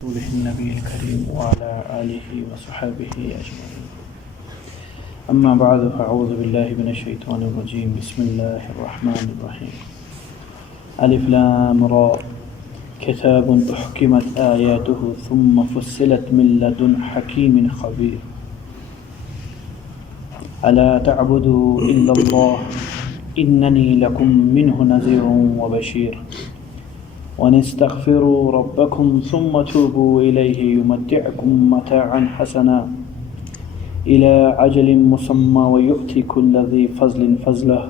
رسوله النبي الكريم وعلى آله وصحبه أجمعين. أما بعد فأعوذ بالله من الشيطان الرجيم. بسم الله الرحمن الرحيم. ألف لام را كتاب أحكمت آياته ثم فصلت من لدن حكيم خبير ألا تعبدوا إلا الله إنني لكم منه نذير وبشير ونستغفروا ربكم ثم توبوا إليه يمتعكم متاعا حسنا إلى عجل مسمى ويؤتي كل ذي فضل فضله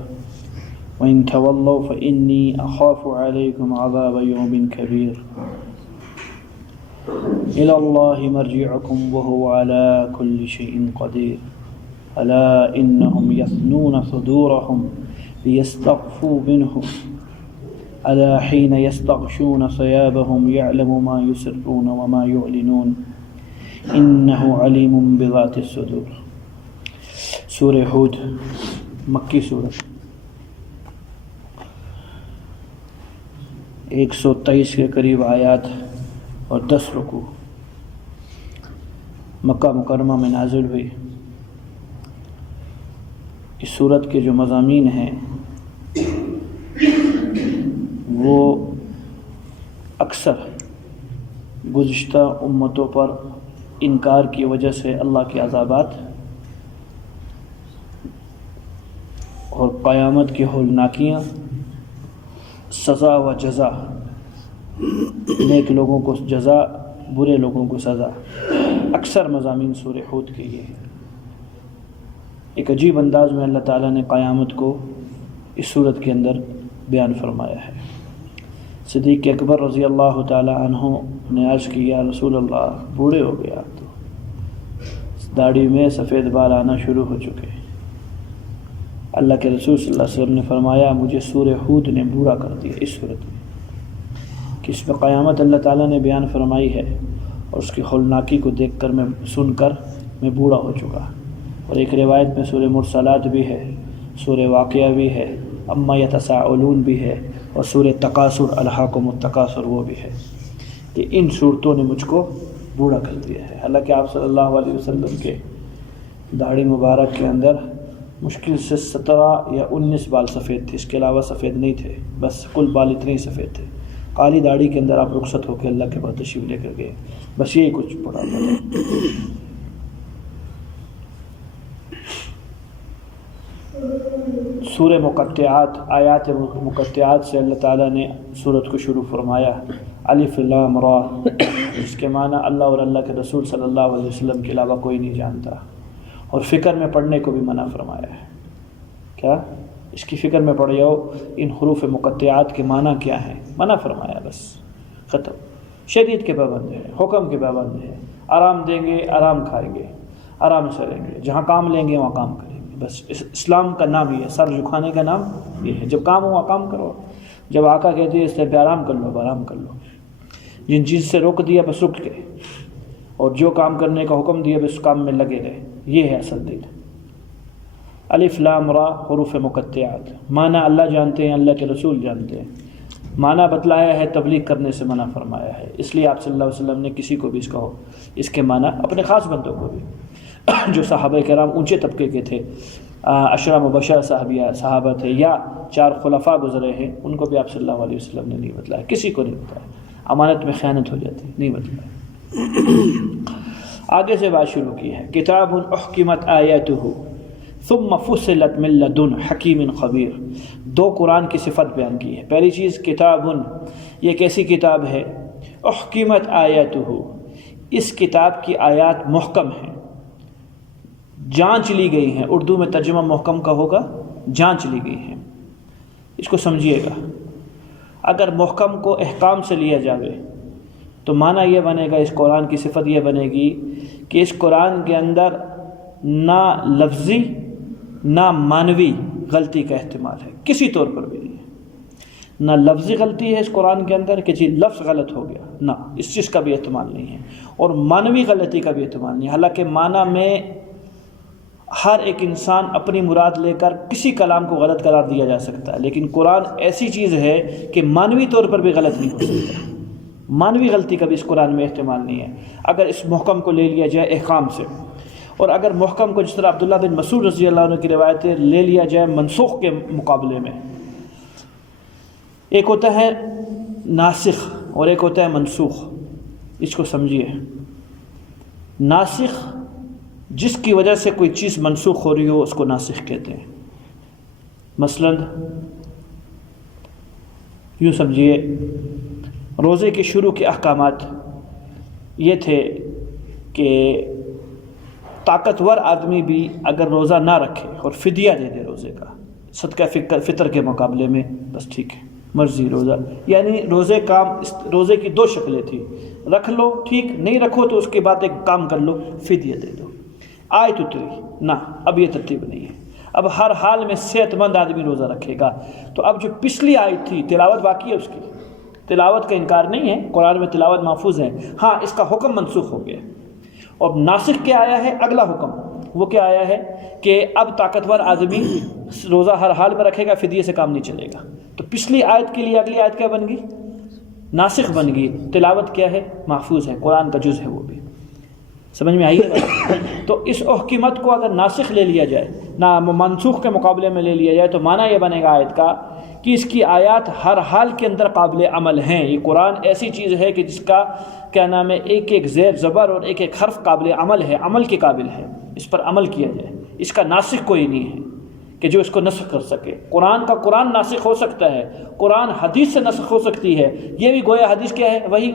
وإن تولوا فإني أخاف عليكم عذاب يوم كبير إلى الله مرجعكم وهو على كل شيء قدير ألا إنهم يثنون صدورهم ليستخفوا منه ألا حين يستغشون ثيابهم يعلم ما يسرون وما يعلنون إنه عليم بذات الصدور. سورہ ہود مکی سورت 123 کے قریب آیات اور 10 رکوع مکہ مکرمہ میں نازل ہوئی. اس سورت کے جو مضامین ہیں وہ اکثر گزشتہ امتوں پر انکار کی وجہ سے اللہ کے عذابات اور قیامت کی ہولناکیاں، سزا و جزا، نیک لوگوں کو جزا، برے لوگوں کو سزا، اکثر مضامین سورہ ہود کے یہ ہیں. ایک عجیب انداز میں اللہ تعالیٰ نے قیامت کو اس سورت کے اندر بیان فرمایا ہے. صدیق اکبر رضی اللہ تعالی عنہ نے عرض کی یا رسول اللہ بوڑھے ہو گیا تو داڑھی میں سفید بال آنا شروع ہو چکے. اللہ کے رسول صلی اللہ علیہ وسلم نے فرمایا مجھے سورہ ہود نے بوڑھا کر دیا اس صورت میں کہ اس میں قیامت اللہ تعالیٰ نے بیان فرمائی ہے اور اس کی ہولناکی کو دیکھ کر سن کر میں بوڑھا ہو چکا. اور ایک روایت میں سورہ مرسلات بھی ہے، سورہ واقعہ بھی ہے، اما یتساءلون بھی ہے اور سورہ تکاثر الہاکم التکاثر وہ بھی ہے کہ ان صورتوں نے مجھ کو بوڑھا کر دیا ہے. حالانکہ آپ صلی اللہ علیہ وسلم کے داڑھی مبارک کے اندر مشکل سے 17 یا 19 بال سفید تھے، اس کے علاوہ سفید نہیں تھے، بس کل بال اتنے ہی سفید تھے. کالی داڑھی کے اندر آپ رخصت ہو کے اللہ کے بعد تشریف لے کر گئے، بس یہی کچھ پڑا تھا. سورہ مقطعات، آیات مقطعات سے اللہ تعالیٰ نے سورت کو شروع فرمایا. الف لام را، اس کے معنی اللہ اور اللہ کے رسول صلی اللہ علیہ وسلم کے علاوہ کوئی نہیں جانتا. اور فکر میں پڑھنے کو بھی منع فرمایا ہے. کیا اس کی فکر میں پڑھ جاؤ ان حروف مقطعات کے معنی کیا ہیں، منع فرمایا، بس ختم. شریعت کے پابند ہے، حکم کے پابند ہے. آرام دیں گے، آرام کھائیں گے، آرام سے رہیں گے، جہاں کام لیں گے وہاں کام کریں گے. بس اسلام کا نام یہ ہے، سر جھکانے کا نام یہ ہے. جب کام ہوا کام کرو، جب آقا کہتے ہیں اس طرح پہ آرام کر لو، آرام کر لو. جن چیز سے روک دیا بس رک گئے، اور جو کام کرنے کا حکم دیا بس کام میں لگے رہے. یہ ہے اصل دین. الف لام را حروف مقطعات، معنی اللہ جانتے ہیں، اللہ کے رسول جانتے ہیں. معنی بتلایا ہے، تبلیغ کرنے سے منع فرمایا ہے. اس لیے آپ صلی اللہ علیہ وسلم نے کسی کو بھی اس کے معنی اپنے خاص بندوں کو بھی جو صحابہ کرام اونچے طبقے کے تھے، عشرہ مبشرہ صحابہ تھے، یا 4 خلفاء گزرے ہیں، ان کو بھی آپ صلی اللہ علیہ وسلم نے نہیں بتلایا. کسی کو نہیں بتایا، امانت میں خیانت ہو جاتی، نہیں بتلایا. آگے سے بات شروع کی ہے. کتاب احکمت آیاتہ ثم فصلت من لدن حکیم خبیر. 2 قرآن کی صفت بیان کی ہے. پہلی چیز کتاب، یہ کیسی کتاب ہے؟ احکمت آیاتہ، اس کتاب کی آیات محکم ہیں، جانچ لی گئی ہیں. اردو میں ترجمہ محکم کا ہوگا جانچ لی گئی ہیں. اس کو سمجھیے گا. اگر محکم کو احکام سے لیا جاوے تو معنی یہ بنے گا، اس قرآن کی صفت یہ بنے گی کہ اس قرآن کے اندر نہ لفظی نہ معنوی غلطی کا احتمال ہے، کسی طور پر بھی نہیں ہے. نہ لفظی غلطی ہے اس قرآن کے اندر کہ لفظ غلط ہو گیا، نہ اس چیز کا بھی احتمال نہیں ہے، اور معنوی غلطی کا بھی احتمال نہیں ہے. حالانکہ معنی میں ہر ایک انسان اپنی مراد لے کر کسی کلام کو غلط قرار دیا جا سکتا ہے، لیکن قرآن ایسی چیز ہے کہ معنوی طور پر بھی غلط نہیں ہو سکتا. مانوی غلطی کا بھی اس قرآن میں احتمال نہیں ہے اگر اس محکم کو لے لیا جائے احکام سے، اور اگر محکم کو جس طرح عبداللہ بن مسعود رضی اللہ عنہ کی روایتیں لے لیا جائے منسوخ کے مقابلے میں۔ ایک ہوتا ہے ناسخ اور ایک ہوتا ہے منسوخ، اس کو سمجھیے۔ ناسخ جس کی وجہ سے کوئی چیز منسوخ ہو رہی ہو اس کو ناسخ کہتے ہیں۔ مثلا یوں سمجھیے، روزے کے شروع کے احکامات یہ تھے کہ طاقتور آدمی بھی اگر روزہ نہ رکھے اور فدیہ دے دے روزے کا صدقہ فطر کے مقابلے میں، بس ٹھیک ہے، مرضی روزہ، یعنی روزے کی دو شکلیں تھیں، رکھ لو ٹھیک، نہیں رکھو تو اس کے بعد ایک کام کر لو، فدیہ دے دو۔ آیت اتری نہ، اب یہ ترتیب نہیں ہے، اب ہر حال میں صحت مند آدمی روزہ رکھے گا۔ تو اب جو پچھلی آیت تھی تلاوت باقی ہے، اس کی تلاوت کا انکار نہیں ہے، قرآن میں تلاوت محفوظ ہے، ہاں اس کا حکم منسوخ ہو گیا۔ اور ناسخ کیا آیا ہے؟ اگلا حکم، وہ کیا آیا ہے کہ اب طاقتور آدمی روزہ ہر حال میں رکھے گا، فدیے سے کام نہیں چلے گا۔ تو پچھلی آیت کے لیے اگلی آیت کیا بن گئی؟ ناسخ بن گئی۔ تلاوت کیا ہے؟ محفوظ ہے، قرآن کا جز ہے وہ بھی۔ سمجھ میں آئی ہے؟ تو اس احکمت کو اگر ناسخ لے لیا جائے، نہ منسوخ کے مقابلے میں لے لیا جائے، تو معنی یہ بنے گا آیت کا کہ اس کی آیات ہر حال کے اندر قابل عمل ہیں۔ یہ قرآن ایسی چیز ہے کہ جس کا کیا نام ہے، ایک ایک زیر زبر اور ایک ایک حرف قابل عمل ہے، عمل کے قابل ہے، اس پر عمل کیا جائے۔ اس کا ناسخ کوئی نہیں ہے کہ جو اس کو نسخ کر سکے۔ قرآن کا قرآن ناسخ ہو سکتا ہے، قرآن حدیث سے نسخ ہو سکتی ہے، یہ بھی گویا حدیث کیا ہے؟ وہی،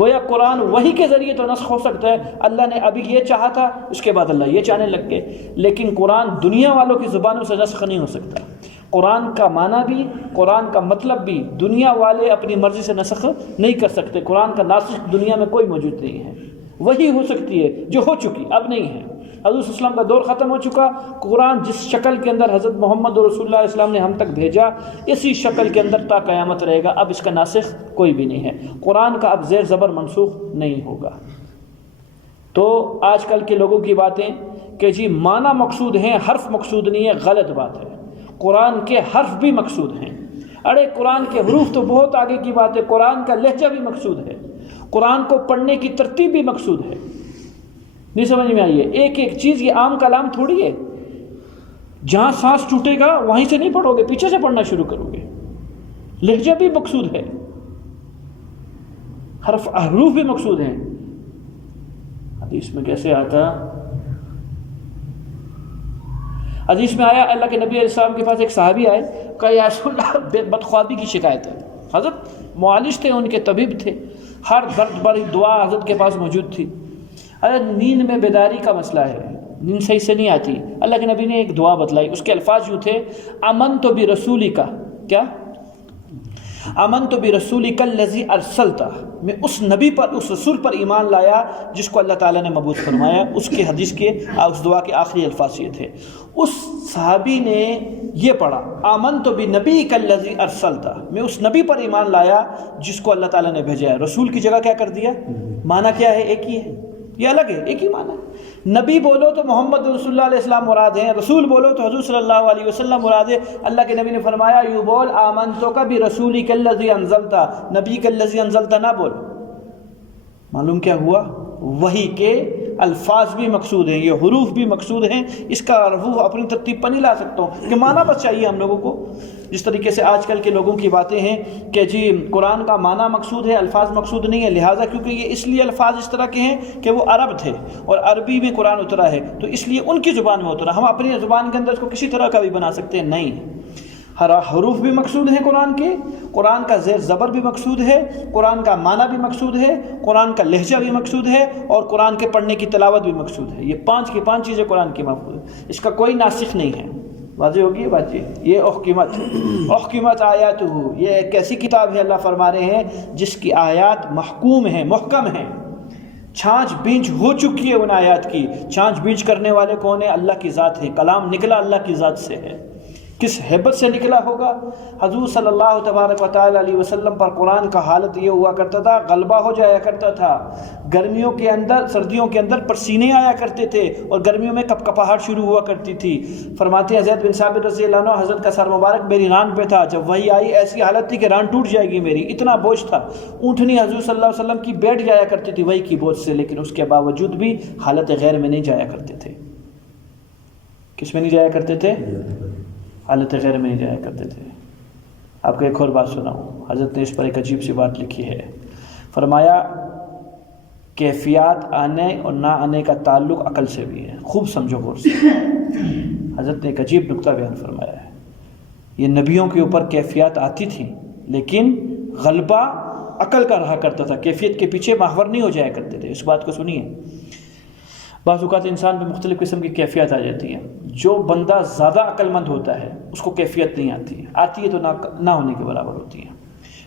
گویا قرآن وہی کے ذریعے تو نسخ ہو سکتا ہے۔ اللہ نے ابھی یہ چاہا تھا، اس کے بعد اللہ یہ چاہنے لگ گئے، لیکن قرآن دنیا والوں کی زبانوں سے نسخ نہیں ہو سکتا۔ قرآن کا معنی بھی، قرآن کا مطلب بھی دنیا والے اپنی مرضی سے نسخ نہیں کر سکتے۔ قرآن کا ناسخ دنیا میں کوئی موجود نہیں ہے، وہی ہو سکتی ہے جو ہو چکی، اب نہیں ہے۔ حضور صلی اللہ علیہ وسلم کا دور ختم ہو چکا، قرآن جس شکل کے اندر حضرت محمد رسول اللہ علیہ وسلم نے ہم تک بھیجا، اسی شکل کے اندر تا قیامت رہے گا، اب اس کا ناسخ کوئی بھی نہیں ہے۔ قرآن کا اب زیر زبر منسوخ نہیں ہوگا۔ تو آج کل کے لوگوں کی باتیں کہ جی معنی مقصود ہیں، حرف مقصود نہیں ہے، غلط بات ہے۔ قرآن کے حرف بھی مقصود ہیں۔ ارے قرآن کے حروف تو بہت آگے کی بات ہے، قرآن کا لہجہ بھی مقصود ہے، قرآن کو پڑھنے کی ترتیب بھی مقصود ہے۔ نہیں سمجھ میں آئی ہے؟ ایک ایک چیز یہ عام کلام تھوڑی ہے، جہاں سانس ٹوٹے گا وہیں سے نہیں پڑھو گے، پیچھے سے پڑھنا شروع کرو گے۔ لہجہ بھی مقصود ہے، حروف بھی مقصود ہیں۔ حدیث میں کیسے آتا؟ حدیث میں آیا، اللہ کے نبی علیہ السلام کے پاس ایک صحابی آئے، کہا یا رسول اللہ بدخوابی کی شکایت ہے۔ حضرت معالج تھے، ان کے طبیب تھے، ہر درد بری دعا حضرت کے پاس موجود تھی۔ حضرت نیند میں بیداری کا مسئلہ ہے، نیند صحیح سے نہیں آتی۔ اللہ کے نبی نے ایک دعا بتلائی، اس کے الفاظ یوں تھے، آمنت برسولک، کیا؟ آمنت برسولک الذی ارسلت، میں اس نبی پر، اس رسول پر ایمان لایا جس کو اللہ تعالیٰ نے مبعوث فرمایا۔ اس کے حدیث کے، اس دعا کے آخری الفاظ یہ تھے۔ اس صحابی نے یہ پڑھا، آمنت بنبیک الذی ارسلت، میں اس نبی پر ایمان لایا جس کو اللہ تعالیٰ نے بھیجا ہے۔ رسول کی جگہ کیا کر دیا؟ معنی کیا ہے؟ ایک ہی ہے، یہ الگ ہے، ایک ہی معنی ہے۔ نبی بولو تو محمد رسول اللہ علیہ السلام مراد ہیں، رسول بولو تو حضور صلی اللہ علیہ وسلم مراد ہے۔ اللہ کے نبی نے فرمایا یوں بول، آمنتک برسولک الذی انزلت، نبی کا الذی انزلت نہ بول۔ معلوم کیا ہوا؟ وحی کے الفاظ بھی مقصود ہیں، یہ حروف بھی مقصود ہیں۔ اس کا وہ اپنی ترتیب پر نہیں لا سکتا ہوں کہ معنی بس چاہیے ہم لوگوں کو۔ جس طریقے سے آج کل کے لوگوں کی باتیں ہیں کہ جی قرآن کا معنی مقصود ہے، الفاظ مقصود نہیں ہے، لہٰذا کیونکہ یہ اس لیے الفاظ اس طرح کے ہیں کہ وہ عرب تھے اور عربی میں قرآن اترا ہے، تو اس لیے ان کی زبان میں اترا، ہم اپنی زبان کے اندر اس کو کسی طرح کا بھی بنا سکتے ہیں، نہیں۔ حروف بھی مقصود ہیں قرآن کے، قرآن کا زیر زبر بھی مقصود ہے، قرآن کا معنی بھی مقصود ہے، قرآن کا لہجہ بھی مقصود ہے، اور قرآن کے پڑھنے کی تلاوت بھی مقصود ہے۔ یہ پانچ کی پانچ چیزیں قرآن کی محفوظ ہیں، اس کا کوئی ناسخ نہیں ہے۔ واضح ہوگی بات جی؟ یہ احکمت آیاتہ، یہ ایک ایسی کتاب ہے، اللہ فرما رہے ہیں جس کی آیات محکوم ہیں، محکم ہیں، چھانچ بینچ ہو چکی ہے ان آیات کی۔ چھانچ بینچ کرنے والے کون ہیں؟ اللہ کی ذات ہے، کلام نکلا اللہ کی ذات سے ہے۔ کس ہیبت سے نکلا ہوگا. حضور صلی اللہ تبارک و تعالی علیہ وسلم پر قرآن کا حالت یہ ہوا کرتا تھا، غلبہ ہو جایا کرتا تھا. گرمیوں کے اندر، سردیوں کے اندر پسینے آیا کرتے تھے اور گرمیوں میں کپکپاہٹ شروع ہوا کرتی تھی. فرماتے ہیں حضرت بن ثابت رضی اللہ عنہ، حضرت کا سر مبارک میری ران پہ تھا، جب وہی آئی ایسی حالت تھی کہ ران ٹوٹ جائے گی میری، اتنا بوجھ تھا. اونٹنی حضور صلی اللہ علیہ وسلم کی بیٹھ جایا کرتی تھی وہی کی بوجھ سے، لیکن اس کے باوجود بھی حالت غیر میں نہیں جایا کرتے تھے. کس میں نہیں جایا کرتے تھے؟ حالت غیر میں نہیں جایا کرتے تھے. آپ کو ایک اور بات سناؤں، حضرت نے اس پر ایک عجیب سی بات لکھی ہے. فرمایا کیفیات آنے اور نہ آنے کا تعلق عقل سے بھی ہے. خوب سمجھو غور سے. حضرت نے ایک عجیب نکتہ بیان فرمایا ہے. یہ نبیوں کے اوپر کیفیات آتی تھیں لیکن غلبہ عقل کا رہا کرتا تھا، کیفیت کے پیچھے ماہور نہیں ہو جایا کرتے تھے. اس بات کو سنیے. بعض اوقات انسان پہ مختلف قسم کی کیفیت آ جاتی ہے. جو بندہ زیادہ عقل مند ہوتا ہے اس کو کیفیت نہیں آتی ہے تو نہ ہونے کے برابر ہوتی ہے.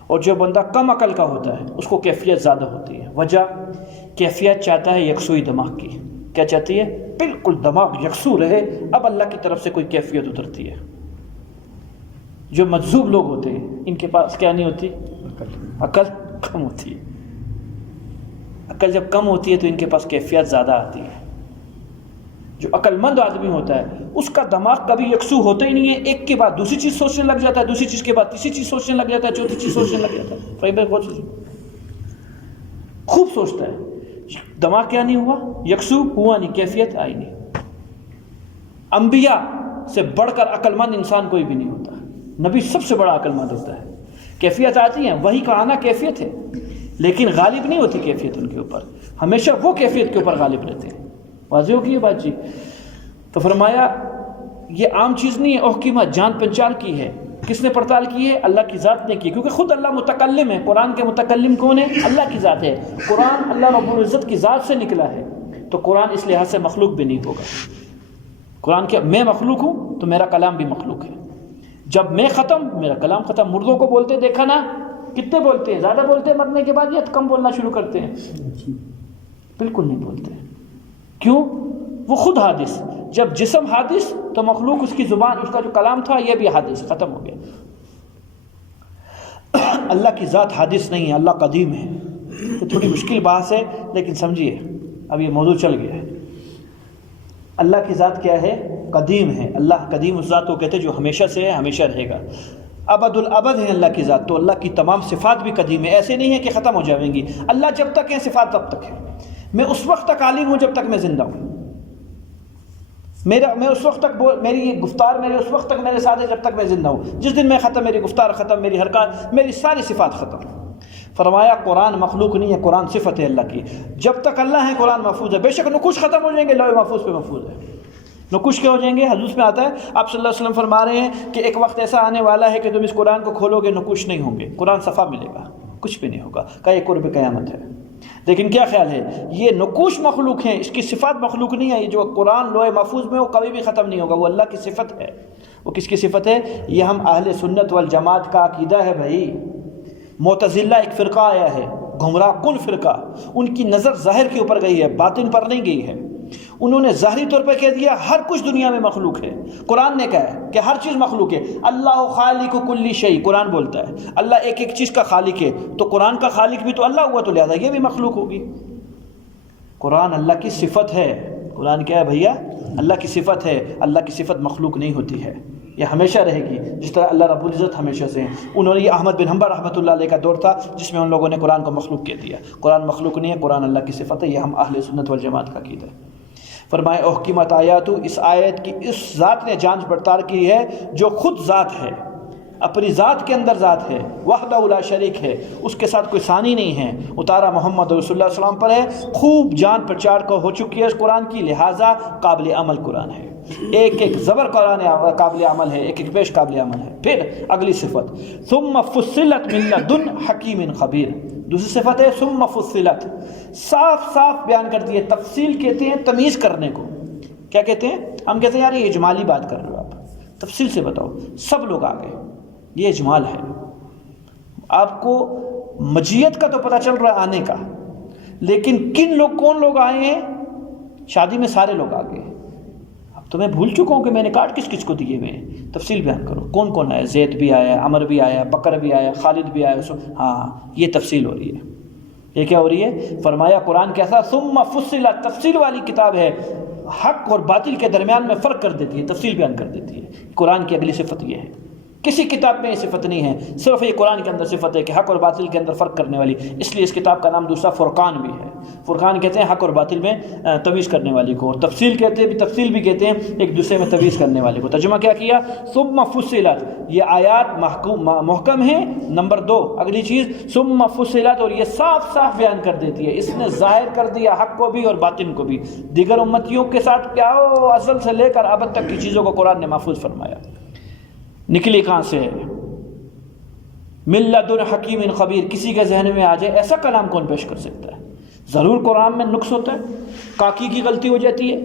اور جو بندہ کم عقل کا ہوتا ہے اس کو کیفیت زیادہ ہوتی ہے. وجہ کیفیت چاہتا ہے یکسوئی دماغ کی. کیا چاہتی ہے؟ بالکل دماغ یکسو رہے. اب اللہ کی طرف سے کوئی کیفیت اترتی ہے. جو مجذوب لوگ ہوتے ہیں ان کے پاس کیا نہیں ہوتی؟ عقل کم ہوتی ہے. عقل جب کم ہوتی ہے تو ان کے پاس کیفیت زیادہ آتی ہے. جو عقل مند آدمی ہوتا ہے اس کا دماغ کبھی یکسو ہوتا ہی نہیں ہے. ایک کے بعد دوسری چیز سوچنے لگ جاتا ہے، دوسری چیز کے بعد تیسری چیز سوچنے لگ جاتا ہے، چوتھی چیز سوچنے لگ جاتا ہے. فائبر بہت خوب سوچتا ہے. دماغ کیا نہیں ہوا؟ یکسو ہوا نہیں، کیفیت آئی نہیں. انبیاء سے بڑھ کر عقل مند انسان کوئی بھی نہیں ہوتا. نبی سب سے بڑا عقل مند ہوتا ہے. کیفیت آتی ہیں، وہی کا آنا کیفیت ہے لیکن غالب نہیں ہوتی کیفیت ان کے اوپر. ہمیشہ وہ کیفیت کے اوپر غالب رہتے ہیں. واضح ہوگی یہ بات جی؟ تو فرمایا یہ عام چیز نہیں ہے، احکمت جان پہچان کی ہے. کس نے پڑتال کی ہے؟ اللہ کی ذات نے کی، کیونکہ خود اللہ متکلم ہے. قرآن کے متکلم کون ہے؟ اللہ کی ذات ہے. قرآن اللہ رب العزت کی ذات سے نکلا ہے تو قرآن اس لحاظ سے مخلوق بھی نہیں ہوگا. قرآن کیا میں مخلوق ہوں تو میرا کلام بھی مخلوق ہے. جب میں ختم میرا کلام ختم. مردوں کو بولتے دیکھا نا، کتنے بولتے ہیں؟ زیادہ بولتے ہیں مرنے کے بعد یا کم بولنا شروع کرتے ہیں؟ بالکل نہیں بولتے. کیوں؟ وہ خود حادث. جب جسم حادث تو مخلوق اس کی زبان، اس کا جو کلام تھا یہ بھی حادث، ختم ہو گیا. اللہ کی ذات حادث نہیں ہے، اللہ قدیم ہے. یہ تھوڑی مشکل بحث ہے لیکن سمجھیے اب یہ موضوع چل گیا ہے. اللہ کی ذات کیا ہے؟ قدیم ہے. اللہ قدیم اس ذات کو کہتے ہیں جو ہمیشہ سے ہے، ہمیشہ رہے گا. ابد الابد ہے اللہ کی ذات. تو اللہ کی تمام صفات بھی قدیم ہے. ایسے نہیں ہے کہ ختم ہو جائیں گی. اللہ جب تک ہے صفات تب تک ہے. میں اس وقت تک عالم ہوں جب تک میں زندہ ہوں. میں اس وقت تک میری یہ گفتار میرے اس وقت تک میرے ساتھ ہے جب تک میں زندہ ہوں. جس دن میں ختم، میری گفتار ختم، میری حرکات، میری ساری صفات ختم. فرمایا قرآن مخلوق نہیں ہے، قرآن صفت ہے اللہ کی. جب تک اللہ ہے قرآن محفوظ ہے. بے شک نقوش ختم ہو جائیں گے، لوح محفوظ پہ محفوظ ہے. نقوش کیا ہو جائیں گے؟ حدیث میں آتا ہے آپ صلی اللہ علیہ وسلم فرما رہے ہیں کہ ایک وقت ایسا آنے والا ہے کہ تم اس قرآن کو کھولو گے نقوش نہیں ہوں گے. قرآن صفحہ ملے گا، کچھ بھی نہیں ہوگا. کا یہ قرب قیامت ہے. لیکن کیا خیال ہے؟ یہ نقوش مخلوق ہیں، اس کی صفات مخلوق نہیں ہے. یہ جو قرآن لوح محفوظ میں وہ کبھی بھی ختم نہیں ہوگا. وہ اللہ کی صفت ہے. وہ کس کی صفت ہے؟ یہ ہم اہل سنت والجماعت کا عقیدہ ہے بھائی. معتزلہ ایک فرقہ آیا ہے، گمراہ کن فرقہ. ان کی نظر ظاہر کے اوپر گئی ہے، باطن پر نہیں گئی ہے. انہوں نے ظاہری طور پر کہہ دیا ہر کچھ دنیا میں مخلوق ہے. قرآن نے کہا ہے کہ ہر چیز مخلوق ہے. اللہ خالق کل شیء، قرآن بولتا ہے اللہ ایک ایک چیز کا خالق ہے. تو قرآن کا خالق بھی تو اللہ ہوا، تو لہذا یہ بھی مخلوق ہوگی. قرآن اللہ کی صفت ہے. قرآن کیا ہے بھیا؟ اللہ کی صفت ہے. اللہ کی صفت مخلوق نہیں ہوتی ہے، یہ ہمیشہ رہے گی. جس طرح اللہ رب العزت ہمیشہ سے ہیں. انہوں نے یہ احمد بن حنبل رحمۃ اللہ علیہ کا دور تھا جس میں ان لوگوں نے قرآن کو مخلوق کہہ دیا. قرآن مخلوق نہیں ہے، قرآن اللہ کی صفت ہے. یہ ہم اہل سنت والجماعت کا عقیدہ ہے. فرمائے احکمت آیات، اس آیت کی اس ذات نے جانچ پڑتال کی ہے جو خود ذات ہے، اپنی ذات کے اندر ذات ہے، وحدہ لا شریک ہے، اس کے ساتھ کوئی ثانی نہیں ہے. اتارا محمد رسول اللہ صلی اللہ علیہ وسلم پر ہے. خوب جان پرچار کو ہو چکی ہے اس قرآن کی، لہٰذا قابل عمل قرآن ہے. ایک ایک زبر قرآن قابل عمل ہے، ایک ایک پیش قابل عمل ہے. پھر اگلی صفت ثم فصلت من لدن حکیم خبیر. دوسری صفت ہے ثم فصلت، صاف صاف بیان کر دی ہے. تفصیل کہتے ہیں تمیز کرنے کو. کیا کہتے ہیں؟ ہم کہتے ہیں یار یہ اجمالی بات کر رہے ہو، آپ تفصیل سے بتاؤ. سب لوگ آ گئے، یہ اجمال ہے. آپ کو مجیت کا تو پتہ چل رہا ہے آنے کا، لیکن کون لوگ آئے ہیں؟ شادی میں سارے لوگ آ گئے. تو میں بھول چکا ہوں کہ میں نے کارڈ کس کس کو دیے ہوئے ہیں، تفصیل بیان کرو، کون کون آیا، زید بھی آیا، عمر بھی آیا، بکر بھی آیا، خالد بھی آیا، ہاں یہ تفصیل ہو رہی ہے۔ یہ کیا ہو رہی ہے؟ فرمایا قرآن کیسا ثم فصلت، تفصیل والی کتاب ہے، حق اور باطل کے درمیان میں فرق کر دیتی ہے، تفصیل بیان کر دیتی ہے۔ قرآن کی اگلی صفت یہ ہے، کسی کتاب میں یہ صفت نہیں ہے، صرف یہ قرآن کے اندر صفت ہے کہ حق اور باطل کے اندر فرق کرنے والی، اس لیے اس کتاب کا نام دوسرا فرقان بھی ہے۔ فرقان کہتے ہیں حق اور باطل میں تمیز کرنے والی کو، اور تفصیل کہتے ہیں، تفصیل بھی کہتے ہیں ایک دوسرے میں تمیز کرنے والے کو۔ ترجمہ کیا کیا؟ ثم فصلت، یہ آیات محکم ہیں۔ نمبر 2 اگلی چیز ثم فصلت، اور یہ صاف صاف بیان کر دیتی ہے، اس نے ظاہر کر دیا حق کو بھی اور باطن کو بھی۔ دیگر امتیوں کے ساتھ کیا ہو، ازل سے لے کر ابد تک کی چیزوں کو قرآن نے محفوظ فرمایا۔ نکلی کہاں سے ہے؟ من لدن حکیم خبیر، کسی کے ذہن میں آ جائے ایسا کلام کون پیش کر سکتا ہے؟ ضرور قرآن میں نقص ہوتا ہے، کاکی کی غلطی ہو جاتی ہے،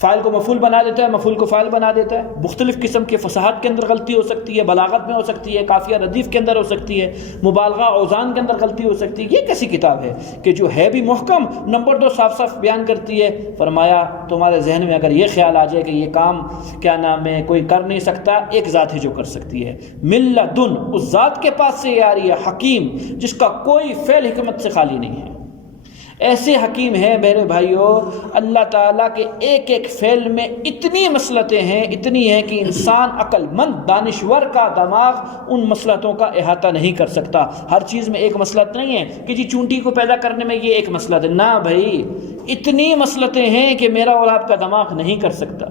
فاعل کو مفعول بنا دیتا ہے، مفعول کو فاعل بنا دیتا ہے، مختلف قسم کے فصاحت کے اندر غلطی ہو سکتی ہے، بلاغت میں ہو سکتی ہے، قافیہ ردیف کے اندر ہو سکتی ہے، مبالغہ اوزان کے اندر غلطی ہو سکتی ہے۔ یہ کیسی کتاب ہے کہ جو ہے بھی محکم، نمبر 2 صاف صاف بیان کرتی ہے۔ فرمایا تمہارے ذہن میں اگر یہ خیال آ جائے کہ یہ کام کیا نام ہے کوئی کر نہیں سکتا، ایک ذات ہے جو کر سکتی ہے، من لدن، اس ذات کے پاس سے یہ آ رہی ہے، حکیم، جس کا کوئی فعل حکمت سے خالی نہیں ہے۔ ایسے حکیم ہیں میرے بھائیوں، اللہ تعالیٰ کے ایک ایک فعل میں اتنی مصلحتیں ہیں، اتنی ہیں کہ انسان عقل مند دانشور کا دماغ ان مصلحتوں کا احاطہ نہیں کر سکتا۔ ہر چیز میں ایک مصلحت نہیں ہے کہ جی چونٹی کو پیدا کرنے میں یہ ایک مصلحت ہے، نہ بھائی، اتنی مصلحتیں ہیں کہ میرا اور آپ کا دماغ نہیں کر سکتا۔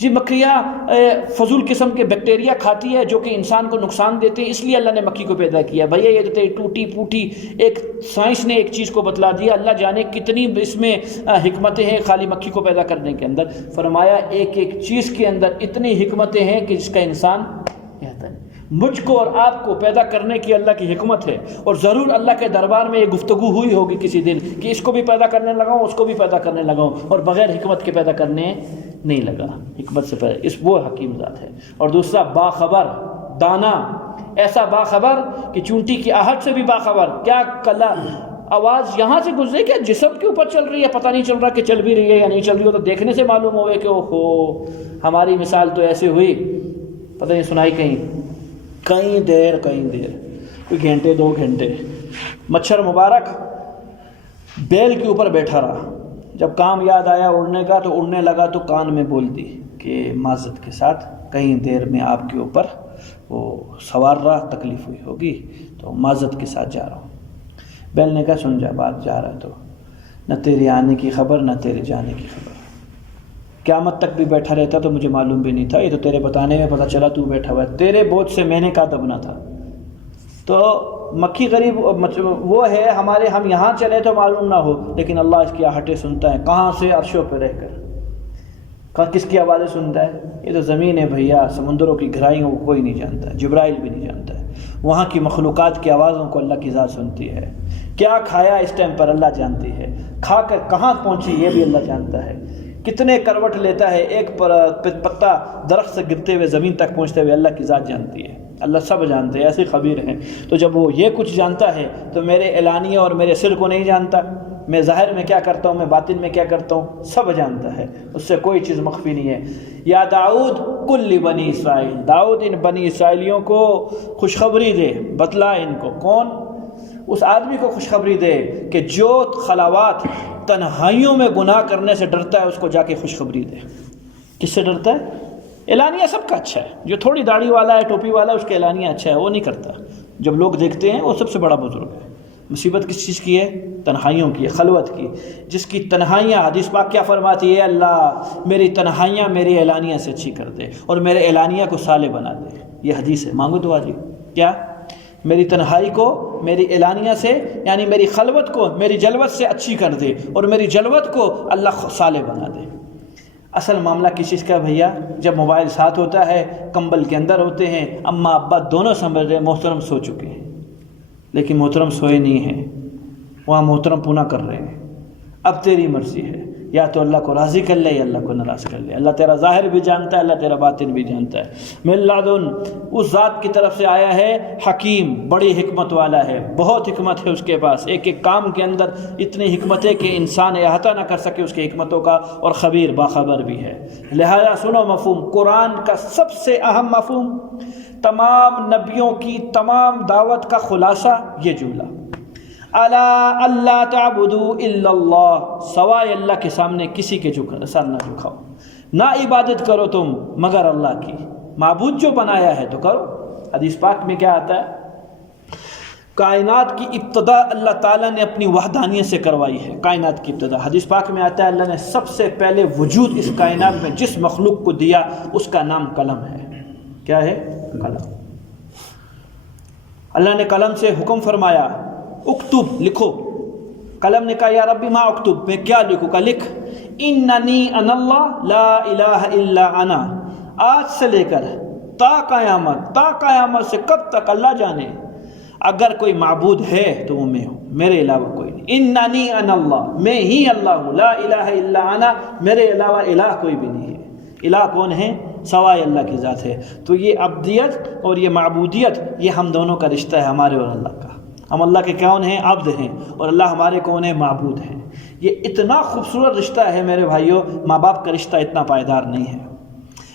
جی مکھیاں فضول قسم کے بیکٹیریا کھاتی ہے جو کہ انسان کو نقصان دیتے ہیں، اس لیے اللہ نے مکھی کو پیدا کیا۔ بھیا یہ تو ٹوٹی پوٹی ایک سائنس نے ایک چیز کو بتلا دیا، اللہ جانے کتنی اس میں حکمتیں ہیں خالی مکھی کو پیدا کرنے کے اندر۔ فرمایا ایک ایک چیز کے اندر اتنی حکمتیں ہیں کہ جس کا انسان کہتا ہے۔ مجھ کو اور آپ کو پیدا کرنے کی اللہ کی حکمت ہے، اور ضرور اللہ کے دربار میں یہ گفتگو ہوئی ہوگی کسی دن کہ اس کو بھی پیدا کرنے لگا ہوں، اس کو بھی پیدا کرنے لگا ہوں، اور بغیر حکمت کے پیدا کرنے نہیں لگا، حکمت سے پیدا۔ اس وہ حکیم ذات ہے۔ اور دوسرا باخبر، دانا، ایسا باخبر کہ چونٹی کی آہٹ سے بھی باخبر، کیا کلا آواز یہاں سے گزرے کہ جسم کے اوپر چل رہی ہے، پتہ نہیں چل رہا کہ چل بھی رہی ہے یا نہیں چل رہی ہو، تو دیکھنے سے معلوم ہوئے کہ اوہو ہماری مثال تو ایسے ہوئی، پتہ نہیں سنائی کہیں دیر کوئی گھنٹے 2 گھنٹے۔ مچھر مبارک بیل کے اوپر بیٹھا رہا، جب کام یاد آیا اڑنے کا تو اڑنے لگا، تو کان میں بول دی کہ معذرت کے ساتھ کہیں دیر میں آپ کے اوپر وہ سوار رہا، تکلیف ہوئی ہوگی، تو معذرت کے ساتھ جا رہا ہوں۔ بیل نے کہا سن جا بات، جا رہا تو نہ تیرے آنے کی خبر نہ تیرے جانے کی خبر، قیامت تک بھی بیٹھا رہتا تو مجھے معلوم بھی نہیں تھا، یہ تو تیرے بتانے میں پتہ چلا تو بیٹھا ہوا ہے، تیرے بوجھ سے میں نے کہا دبنا تھا۔ تو مکھی غریب وہ ہے ہمارے، ہم یہاں چلے تو معلوم نہ ہو، لیکن اللہ اس کی آہٹیں سنتا ہے، کہاں سے؟ عرشوں پہ رہ کر۔ کس کی آوازیں سنتا ہے؟ یہ تو زمین ہے بھیا، سمندروں کی گہرائیوں کو کوئی نہیں جانتا ہے، جبرائیل بھی نہیں جانتا ہے، وہاں کی مخلوقات کی آوازوں کو اللہ کی ذات سنتی ہے۔ کیا کھایا اس ٹائم پر اللہ جانتی ہے، کھا کر کہاں پہنچی یہ بھی اللہ جانتا ہے، کتنے کروٹ لیتا ہے ایک پتا درخت سے گرتے ہوئے زمین تک پہنچتے ہوئے، اللہ کی ذات جانتی ہے، اللہ سب جانتے ہیں، ایسے خبیر ہیں۔ تو جب وہ یہ کچھ جانتا ہے تو میرے اعلانیہ اور میرے سر کو نہیں جانتا، میں ظاہر میں کیا کرتا ہوں، میں باطن میں کیا کرتا ہوں، سب جانتا ہے، اس سے کوئی چیز مخفی نہیں ہے۔ یا داؤد کل بنی اسرائیل، داؤد ان بنی اسرائیلیوں کو خوشخبری دے، بتلا ان کو، کون؟ اس آدمی کو خوشخبری دے کہ جو خلاوات تنہائیوں میں گناہ کرنے سے ڈرتا ہے، اس کو جا کے خوشخبری دے۔ کس سے ڈرتا ہے؟ اعلانیہ سب کا اچھا ہے، جو تھوڑی داڑھی والا ہے، ٹوپی والا ہے، اس کا اعلانیہ اچھا ہے، وہ نہیں کرتا، جب لوگ دیکھتے ہیں وہ سب سے بڑا بزرگ ہے۔ مصیبت کس چیز کی ہے؟ تنہائیوں کی، خلوت کی، جس کی تنہائیاں، حدیث پاک کیا فرماتی ہے؟ اللہ میری تنہائیاں میری اعلانیہ سے اچھی کر دے، اور میرے اعلانیہ کو صالح بنا دے۔ یہ حدیث ہے، مانگو دعا جی، کیا؟ میری تنہائی کو میری اعلانیہ سے، یعنی میری خلوت کو میری جلوت سے اچھی کر دے، اور میری جلوت کو اللہ صالح بنا دے۔ اصل معاملہ کس چیز کا بھیا؟ جب موبائل ساتھ ہوتا ہے، کمبل کے اندر ہوتے ہیں، اماں ابا دونوں سمجھ رہے محترم سو چکے ہیں، لیکن محترم سوئے نہیں ہیں، وہاں محترم پونا کر رہے ہیں، اب تیری مرضی ہے، یا تو اللہ کو راضی کر لے یا اللہ کو ناراض کر لے۔ اللہ تیرا ظاہر بھی جانتا ہے، اللہ تیرا باطن بھی جانتا ہے۔ من لدن، اس ذات کی طرف سے آیا ہے، حکیم، بڑی حکمت والا ہے، بہت حکمت ہے اس کے پاس، ایک ایک کام کے اندر اتنی حکمت ہے کہ انسان احاطہ نہ کر سکے اس کی حکمتوں کا، اور خبیر، باخبر بھی ہے۔ لہذا سنو مفہوم، قرآن کا سب سے اہم مفہوم، تمام نبیوں کی تمام دعوت کا خلاصہ یہ جملہ، الا اللہ تعبدوا الا اللہ، سوائے اللہ کے سامنے کسی کے سر نہ جھکاؤ، نہ عبادت کرو تم مگر اللہ کی، معبود جو بنایا ہے تو کرو۔ حدیث پاک میں کیا آتا ہے؟ کائنات کی ابتدا اللہ تعالیٰ نے اپنی وحدانیت سے کروائی ہے، کائنات کی ابتدا حدیث پاک میں آتا ہے اللہ نے سب سے پہلے وجود اس کائنات میں جس مخلوق کو دیا اس کا نام قلم ہے۔ کیا ہے؟ قلم۔ اللہ نے قلم سے حکم فرمایا اکتب، لکھو۔ قلم نے کہا یا ربی ما اکتب، میں کیا لکھوں؟ کا لکھ اننی انا اللہ لا الہ الا انا، آج سے لے کر تا قیامت سے کب تک اللہ جانے اگر کوئی معبود ہے تو وہ میں ہوں، میرے علاوہ کوئی نہیں۔ اننی انا اللہ، میں ہی اللہ ہوں، لا الہ الا انا، میرے علاوہ الہ کوئی بھی نہیں ہے۔ الہ کون ہے؟ سوائے اللہ کی ذات ہے۔ تو یہ عبدیت اور یہ معبودیت یہ ہم دونوں کا رشتہ ہے، ہمارے اور اللہ کا۔ ہم اللہ کے کون ہیں؟ عبد ہیں، اور اللہ ہمارے کون ہیں؟ معبود ہیں۔ یہ اتنا خوبصورت رشتہ ہے میرے بھائیوں، ماں باپ کا رشتہ اتنا پائیدار نہیں ہے،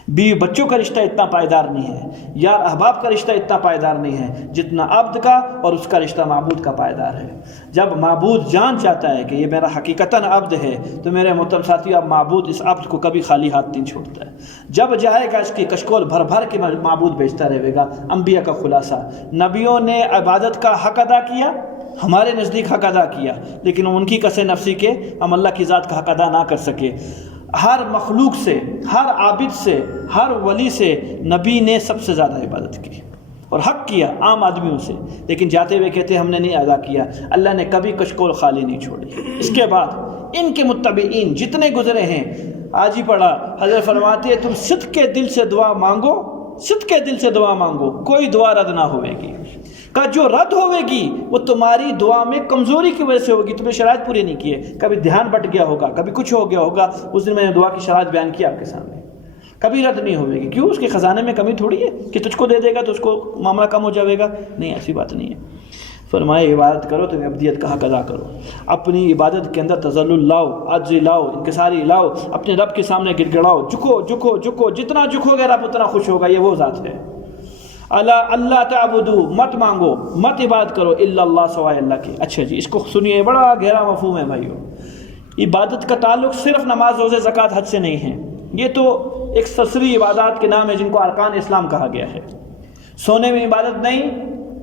بیوی بچوں کا رشتہ اتنا پائیدار نہیں ہے، یار احباب کا رشتہ اتنا پائیدار نہیں ہے جتنا عبد کا اور اس کا رشتہ معبود کا پائیدار ہے۔ جب معبود جان چاہتا ہے کہ یہ میرا حقیقتاً عبد ہے تو میرے محترم ساتھیو، اب معبود اس عبد کو کبھی خالی ہاتھ نہیں چھوڑتا ہے۔ جب جائے گا اس کی کشکول بھر بھر کے معبود بیچتا رہے گا۔ انبیاء کا خلاصہ، نبیوں نے عبادت کا حق ادا کیا، ہمارے نزدیک حق ادا کیا، لیکن ان کی کسے نفسی کے ہم اللہ کی ذات کا حق ادا نہ کر سکے۔ ہر مخلوق سے، ہر عابد سے، ہر ولی سے نبی نے سب سے زیادہ عبادت کی اور حق کیا عام آدمیوں سے، لیکن جاتے ہوئے کہتے ہم نے نہیں ادا کیا۔ اللہ نے کبھی کشکول خالی نہیں چھوڑی۔ اس کے بعد ان کے متبعین جتنے گزرے ہیں، آج ہی پڑھا، حضرت فرماتے ہیں تم صدق کے دل سے دعا مانگو، صدق کے دل سے دعا مانگو، کوئی دعا رد نہ ہوئے گی۔ کہ جو رد ہوئے گی وہ تمہاری دعا میں کمزوری کی وجہ سے ہوگی، تمہیں شرائط پوری نہیں کیے، کبھی دھیان بٹ گیا ہوگا، کبھی کچھ ہو گیا ہوگا۔ اس دن میں نے دعا کی شرائط بیان کی آپ کے سامنے، کبھی رد نہیں ہوئے گی۔ کیوں؟ اس کے خزانے میں کمی تھوڑی ہے کہ تجھ کو دے دے گا تو اس کو معاملہ کم ہو جائے گا، نہیں، ایسی بات نہیں ہے۔ فرمائے عبادت کرو تو عبدیت کا حق ادا کرو، اپنی عبادت کے اندر تذلل لاؤ، عجز لاؤ، انکساری لاؤ، اپنے رب کے سامنے گڑ گڑاؤ، جھکو جھکو جھکو، جتنا جھکو گے رب اتنا خوش ہوگا۔ یہ وہ ذات ہے۔ اللہ تعبدو، مت مانگو، مت عبادت کرو، الا اللہ، سوائے اللہ کے۔ اچھا جی، اس کو سنیے، بڑا گہرا مفہوم ہے بھائیو۔ عبادت کا تعلق صرف نماز، روزے، زکوٰۃ، حج سے نہیں ہے، یہ تو ایک سرسری عبادات کے نام ہے جن کو ارکان اسلام کہا گیا ہے۔ سونے میں عبادت نہیں،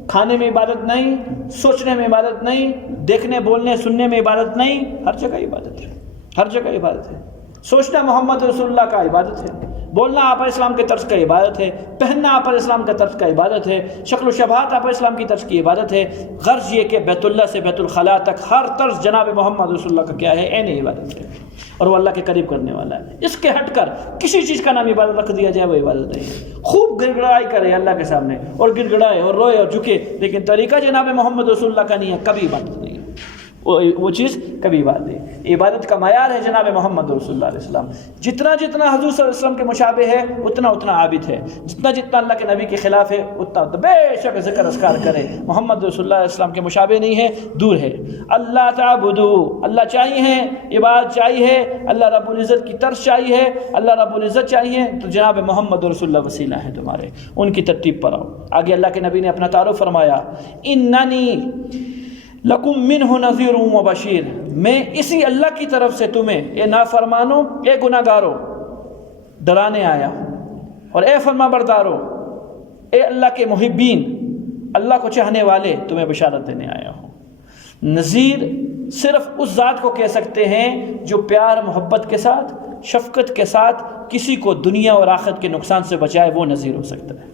کھانے میں عبادت نہیں، سوچنے میں عبادت نہیں، دیکھنے بولنے سننے میں عبادت نہیں، ہر جگہ عبادت ہے، ہر جگہ عبادت ہے۔ سوچنا محمد رسول اللہ کا عبادت ہے، بولنا آپا اسلام کے طرز کا عبادت ہے، پہننا آپا اسلام کا طرز کا عبادت ہے، شکل و شباہت آپا اسلام کی طرز کی عبادت ہے۔ غرض یہ کہ بیت اللہ سے بیت الخلاء تک ہر طرز جناب محمد رسول اللہ کا کیا ہے؟ عین عبادت ہے، اور وہ اللہ کے قریب کرنے والا ہے۔ اس کے ہٹ کر کسی چیز کا نام عبادت رکھ دیا جائے وہ عبادت نہیں ہے۔ خوب گڑ گڑائی کرے اللہ کے سامنے اور گڑ گڑائے اور روئے اور جھکے، لیکن طریقہ جناب محمد رسول اللہ کا نہیں ہے، کبھی عبادت نہیں ہے، وہ چیز کبھی عبادت نہیں۔ عبادت کا معیار ہے جناب محمد رسول اللہ علیہ السلام۔ جتنا جتنا حضور صلی اللہ علیہ وسلم کے مشابہ ہے اتنا اتنا عابد ہے، جتنا جتنا اللہ کے نبی کے خلاف ہے اتنا بے شک ذکر اذکار کرے۔ محمد رسول اللہ علیہ السلام کے مشابہ نہیں ہے، دور ہے۔ اللہ تعبدو، اللہ چاہیے ہے، عبادت چاہیے، اللہ رب العزت کی طرز چاہیے، اللہ رب العزت چاہیے، تو جناب محمد رسول اللہ وسیلہ ہے تمہارے، ان کی ترتیب پر آؤ۔ آگے اللہ کے نبی نے اپنا تعارف فرمایا، اننی لکم منہ نذیر و بشیر، میں اسی اللہ کی طرف سے تمہیں، اے نافرمانو، اے گناہ گارو، ڈرانے آیا ہوں، اور اے فرما بردارو، اے اللہ کے محبین، اللہ کو چاہنے والے، تمہیں بشارت دینے آیا ہوں۔ نذیر صرف اس ذات کو کہہ سکتے ہیں جو پیار محبت کے ساتھ، شفقت کے ساتھ کسی کو دنیا اور آخرت کے نقصان سے بچائے، وہ نذیر ہو سکتا ہے۔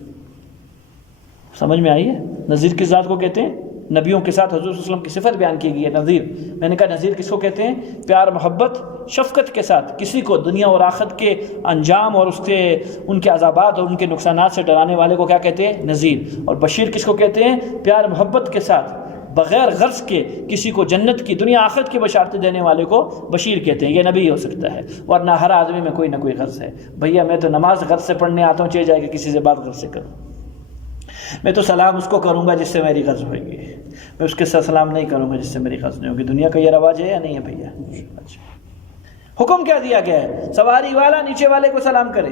سمجھ میں آئی ہے؟ نذیر کس ذات کو کہتے ہیں؟ نبیوں کے ساتھ حضور صلی اللہ علیہ وسلم کی صفت بیان کی گئی ہے نذیر۔ میں نے کہا نذیر کس کو کہتے ہیں؟ پیار محبت شفقت کے ساتھ کسی کو دنیا اور آخرت کے انجام اور اس کے ان کے عذابات اور ان کے نقصانات سے ڈرانے والے کو کیا کہتے ہیں؟ نذیر۔ اور بشیر کس کو کہتے ہیں؟ پیار محبت کے ساتھ بغیر غرض کے کسی کو جنت کی دنیا آخرت کی بشارتیں دینے والے کو بشیر کہتے ہیں، یہ نبی ہو سکتا ہے، ورنہ ہر آدمی میں کوئی نہ کوئی غرض ہے۔ بھیا میں تو نماز غرض سے پڑھنے آتا ہوں، چاہے جائے کہ کسی سے بات غرض سے کروں، میں تو سلام اس کو کروں گا جس سے میری غرض ہوئے گی، میں اس کے ساتھ سلام نہیں کروں گا جس سے میری غرض نہیں ہوگی۔ دنیا کا یہ رواج ہے یا نہیں ہے بھیا؟ اچھا، حکم کیا دیا گیا ہے؟ سواری والا نیچے والے کو سلام کرے،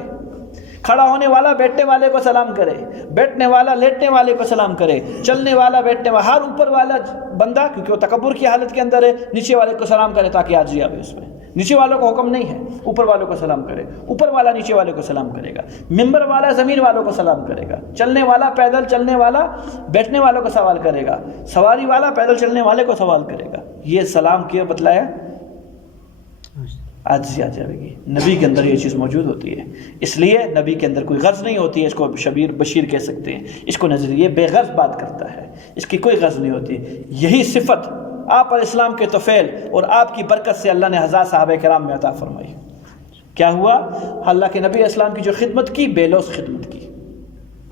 کھڑا ہونے والا بیٹھنے والے کو سلام کرے، بیٹھنے والا لیٹنے والے کو سلام کرے، چلنے والا بیٹھنے والا، ہر اوپر والا بندہ، کیونکہ وہ تکبر کی حالت کے اندر ہے، نیچے والے کو سلام کرے تاکہ عاجزی آئے اس میں۔ نیچے والوں کو حکم نہیں ہے، اوپر والوں کو سلام کرے، اوپر والا نیچے والے کو سلام کرے گا، ممبر والا زمین والوں کو سلام کرے گا، چلنے والا پیدل چلنے والا بیٹھنے والوں کو سوال کرے گا، سواری والا پیدل چلنے والے کو سوال کرے گا۔ یہ سلام کیا بتلایا؟ عاجزی آ جائے گی۔ نبی کے اندر یہ چیز موجود ہوتی ہے، اس لیے نبی کے اندر کوئی غرض نہیں ہوتی ہے، اس کو بشیر کہہ سکتے ہیں، اس کو نظر یہ بے غرض بات کرتا ہے، اس کی کوئی غرض نہیں ہوتی۔ یہی صفت آپ علیہ السلام کے طفیل اور آپ کی برکت سے اللہ نے ہزار صحابہ کرام میں عطا فرمائی۔ کیا ہوا؟ اللہ کے نبی علیہ السلام کی جو خدمت کی، بے لوث خدمت کی،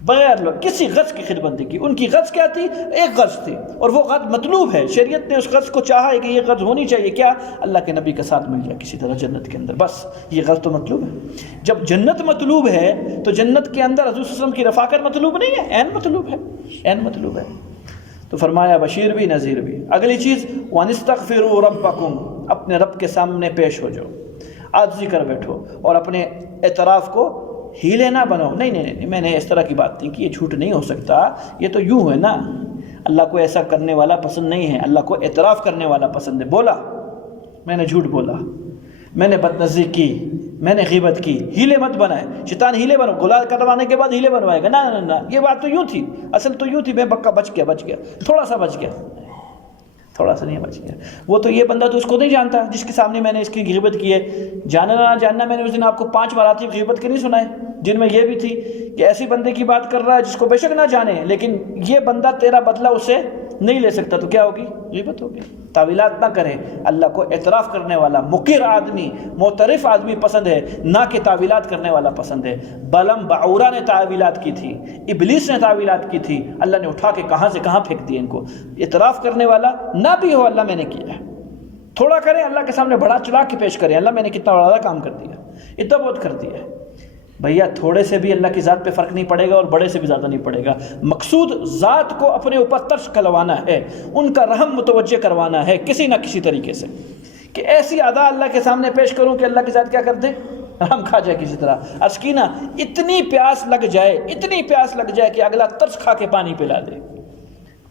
بغیر کسی غرض کی خدمت نہیں کی۔ ان کی غرض کیا تھی؟ ایک غرض تھی، اور وہ غرض مطلوب ہے، شریعت نے اس غرض کو چاہا ہے کہ یہ غرض ہونی چاہیے، کیا؟ اللہ کے نبی کا ساتھ مل جائے کسی طرح جنت کے اندر، بس یہ غرض تو مطلوب ہے۔ جب جنت مطلوب ہے تو جنت کے اندر حضور صلی اللہ علیہ وسلم کی رفاقت مطلوب نہیں ہے، عین مطلوب ہے، عین مطلوب ہے۔ تو فرمایا بشیر بھی نذیر بھی۔ اگلی چیز وَانِسْتَغْفِرُوا رَبَّكُمْ، اپنے رب کے سامنے پیش ہو جاؤ، عاجزی کر بیٹھو، اور اپنے اعتراف کو ہیلے نہ بنو۔ نہیں، میں نے اس طرح کی بات نہیں کی، یہ جھوٹ نہیں ہو سکتا، یہ تو یوں ہے نا، اللہ کو ایسا کرنے والا پسند نہیں ہے، اللہ کو اعتراف کرنے والا پسند ہے۔ بولا میں نے جھوٹ بولا، میں نے بدنظری کی، میں نے غیبت کی، ہیلے مت بنائے۔ شیطان ہیلے بنو، گلا کروانے کے بعد ہیلے بنوائے گا، نہ، یہ بات تو یوں تھی، اصل تو یوں تھی، میں بچ گیا، تھوڑا سا بچ گیا، تھوڑا سا نہیں بچ گیا۔ وہ تو یہ بندہ تو اس کو نہیں جانتا جس کے سامنے میں نے اس کی غیبت کی ہے۔ جاننا نہ جاننا، میں نے اس دن آپ کو 5 مراتب غیبت کے نہیں سنائے، جن میں یہ بھی تھی کہ ایسی بندے کی بات کر رہا ہے جس کو بے شک نہ جانے، لیکن یہ بندہ تیرا بدلہ اسے نہیں لے سکتا، تو کیا ہوگی؟ غیبت ہوگی۔ تعویلات نہ کرے، اللہ کو اعتراف کرنے والا مقر آدمی، معترف آدمی پسند ہے، نہ کہ تعویلات کرنے والا پسند ہے۔ بلم بعورہ نے تعویلات کی تھی، ابلیس نے تعویلات کی تھی، اللہ نے اٹھا کے کہاں سے کہاں پھینک دیے ان کو۔ اعتراف کرنے والا نہ بھی ہو، اللہ میں نے کیا ہے، تھوڑا کرے، اللہ کے سامنے بڑا چلا کے پیش کرے، اللہ میں نے کتنا بڑا کام کر دیا، اتنا بہت کر دیا ہے۔ بھیا تھوڑے سے بھی اللہ کی ذات پہ فرق نہیں پڑے گا، اور بڑے سے بھی زیادہ نہیں پڑے گا۔ مقصود ذات کو اپنے اوپر ترش کروانا ہے، ان کا رحم متوجہ کروانا ہے کسی نہ کسی طریقے سے، کہ ایسی ادا اللہ کے سامنے پیش کروں کہ اللہ کی ذات کیا کر دے؟ رحم کھا جائے کسی طرح۔ عرض کی نا، اتنی پیاس لگ جائے کہ اگلا ترس کھا کے پانی پلا دے۔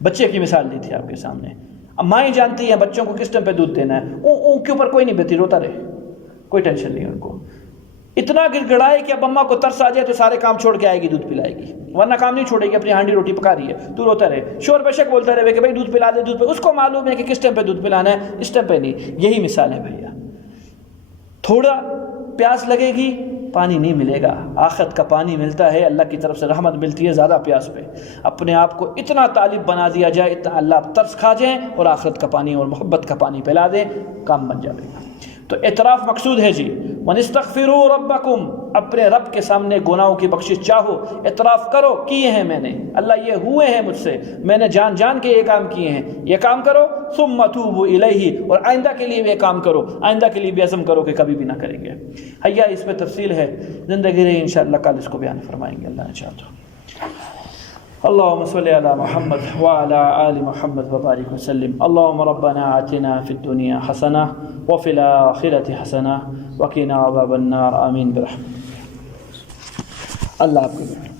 بچے کی مثال دی تھی آپ کے سامنے، اب مائیں جانتی ہیں بچوں کو کس ٹائم پہ دودھ دینا ہے، اون کے اوپر کوئی نہیں بیتی، روتا رہے، کوئی ٹینشن نہیں ان کو، اتنا گڑگڑائے کہ اب اماں کو ترس آ جائے تو سارے کام چھوڑ کے آئے گی، دودھ پلائے گی، ورنہ کام نہیں چھوڑے گی، اپنی ہانڈی روٹی پکا رہی ہے، تو روتا رہے، شور بے شک بولتا رہے کہ بھائی دودھ پلا دے، دودھ پہ، اس کو معلوم ہے کہ کس ٹائم پہ دودھ پلانا ہے، اس ٹائم پہ نہیں۔ یہی مثال ہے بھیا، تھوڑا پیاس لگے گی، پانی نہیں ملے گا، آخرت کا پانی ملتا ہے، اللہ کی طرف سے رحمت ملتی ہے زیادہ پیاس پہ۔ اپنے آپ کو اتنا طالب بنا دیا جائے، اتنا اللہ ترس کھا جائیں اور آخرت کا پانی اور محبت کا پانی پلا دیں، کام بن جائے گا۔ تو اعتراف مقصود ہے جی۔ وَانِسْتَغْفِرُوا رَبَّكُمْ، اپنے رب کے سامنے گناہوں کی بخشش چاہو، اعتراف کرو کیے ہیں میں نے، اللہ یہ ہوئے ہیں مجھ سے، میں نے جان کے یہ کام کیے ہیں، یہ کام کرو، ثُمَّ تُوبُوا إِلَيْهِ، اور آئندہ کے لیے بھی یہ کام کرو، آئندہ کے لیے بھی عزم کرو کہ کبھی بھی نہ کریں گے۔ حیا اس میں تفصیل ہے، زندگی رہی انشاءاللہ کل اس کو بیان فرمائیں گے اللہ نے چاہا تو۔ اللهم صل على محمد وعلى آل محمد وبارك وسلم. اللهم ربنا آتنا في الدنيا حسنة وفي الآخرة حسنة وقنا عذاب النار. آمين برحمتك. اللہ آپ کو